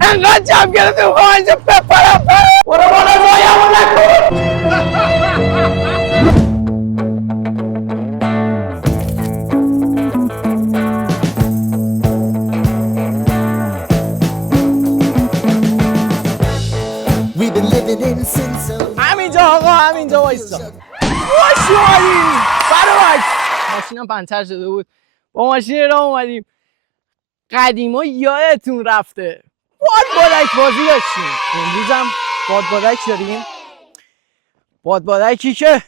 انقدر جمع گرفتیم خواهم اینجا بپرم برو بالا زایمون نکن. همینجا آقا همینجا وایستا. باش اومدیم برو ماشینم پنچر شده بود با ماشین را اومدیم. قدیما یادتون رفته بادبادک بازی داشتیم. امروز هم بادبادک داریم. بادبادکی که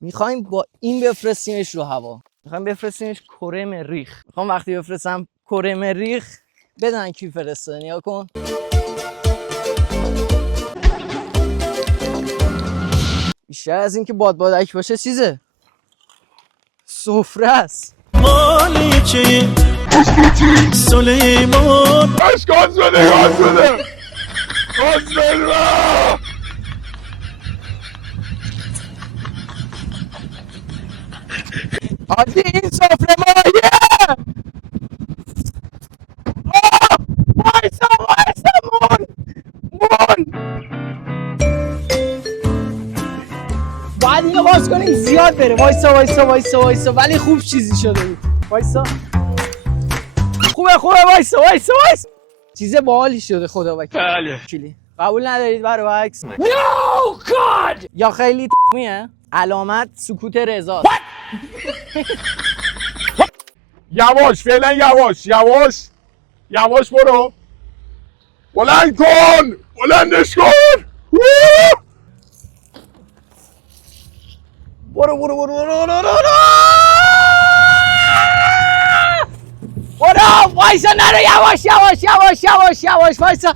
میخوایم با این بفرستیمش رو هوا. میخوایم بفرستیمش کره مریخ. میخوام وقتی بفرستم کره مریخ بدن کی فرستاده. نگاه کن. بیشتر از این که بادبادک باشه چیزه سفره است. مالکه سلیمان باش گاز بده گاز بده گاز بده آجی این سفره مایه. وایسا مون باید اینو باز کنیم زیاد بره. وایسا ولی خوب چیزی شده بود. وایسا خوبه وایسا چیز باحالی شده خدا وکیلی. قبول ندارید برو عکس؟ نو گاد یا خیلی میه. علامت سکوت رضا. یواش فعلا یواش برو بلند کن بلندش کن برو وایسا نرو یواش وایسا.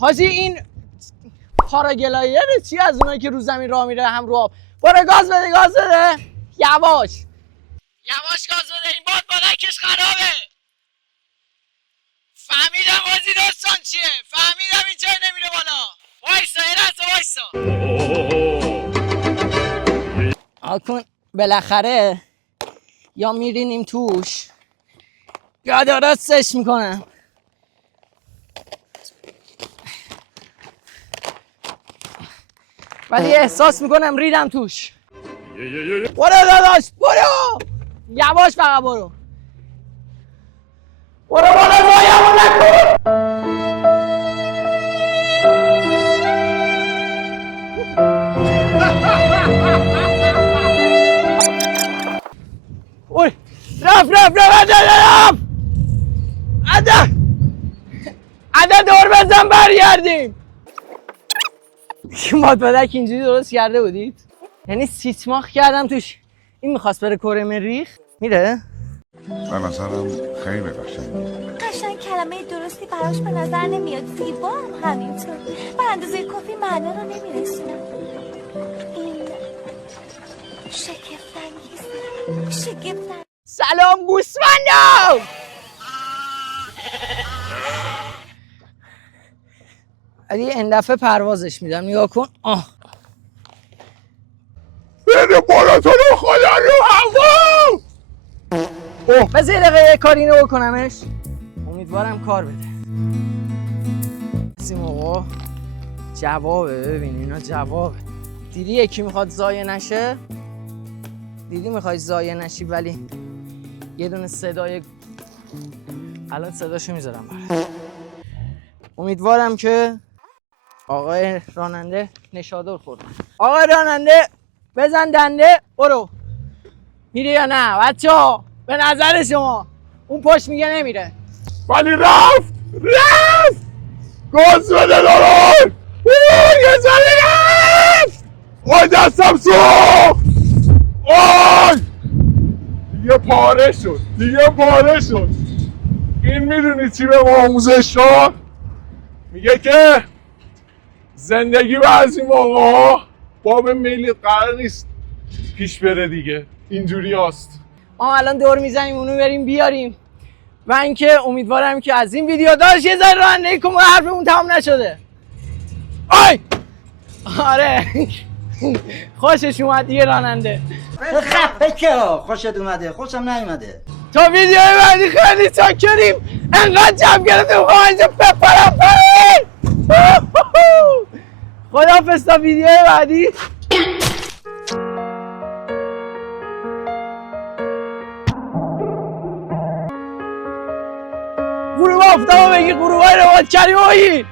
حاجی این پاراگلایر چی از اونایی که رو زمین راه میره هم رو آب. برو گاز بده یواش گاز بده. این بادبادکش خرابه. فهمیدم بازی داستان چیه. فهمیدم این چرا نمیره بالا. وایسا یه لحظه وایسا. آکن بالاخره یا میرینیم توش یا درستش میکنم. ولی احساس میکنم ریدم توش. برو داداش برو یواش فقط برو بالا زایمون نکن. اوی رفت عده دور بزن برگردیم. بادبادک اینجوری درست کرده بودید؟ یعنی سیسماخ کردم توش. این میخواست بره کره مریخ میره؟ به نظرم خیلی قشنگ کلمه درستی براش به نظر نمیاد. زیبا هم همینطور. به اندازه کافی معنا رو نمیرسونم. این شگفت‌انگیزه. سلام گوسفندام. علی این دفعه پروازش میدم. نگاه کن. بده بالا تو رو خدا رو هوا. بذار یه دقیقه یه کار اینو بکنمش. امیدوارم کار بده. این موقع جوابه. ببین اینا جوابه. دیدی یکی میخواد ضایع نشه. دیدی میخوای ضایع نشی ولی یه دونه صدای الان صداشو میذارم برات. امیدوارم که آقای راننده نشادر خورد. آقای راننده بزن دنده برو. میره یا نه بچه‌ها؟ به نظر شما اون پشت میگه نمیره ولی رفت گاز بده دارم. یه زنی رفت. وای دستم سوخت. وای دیگه پاره شد. این میدونی چی به ما آموزش داد؟ میگه که زندگی بعضی موقع باب میلی قرار نیست پیش بره دیگه. اینجوری هست. ما الان دور میزنیم اونو بریم بیاریم. من که امیدوارم که از این ویدیو داشت یه ذره رانندگی کنم. حرفمون تمام نشده. آی آره خوشش اومد دیگه راننده. خفه که خوشت اومده، خوشم نیومده. تا ویدیو بعدی خیلی چاکریم. انقدر جمع گرفتیم خواهم اینجا بپرم پایین. خداحافظ تا ویدیو بعدی. غروب آفتابو بگی، غروبای روان کریمایی.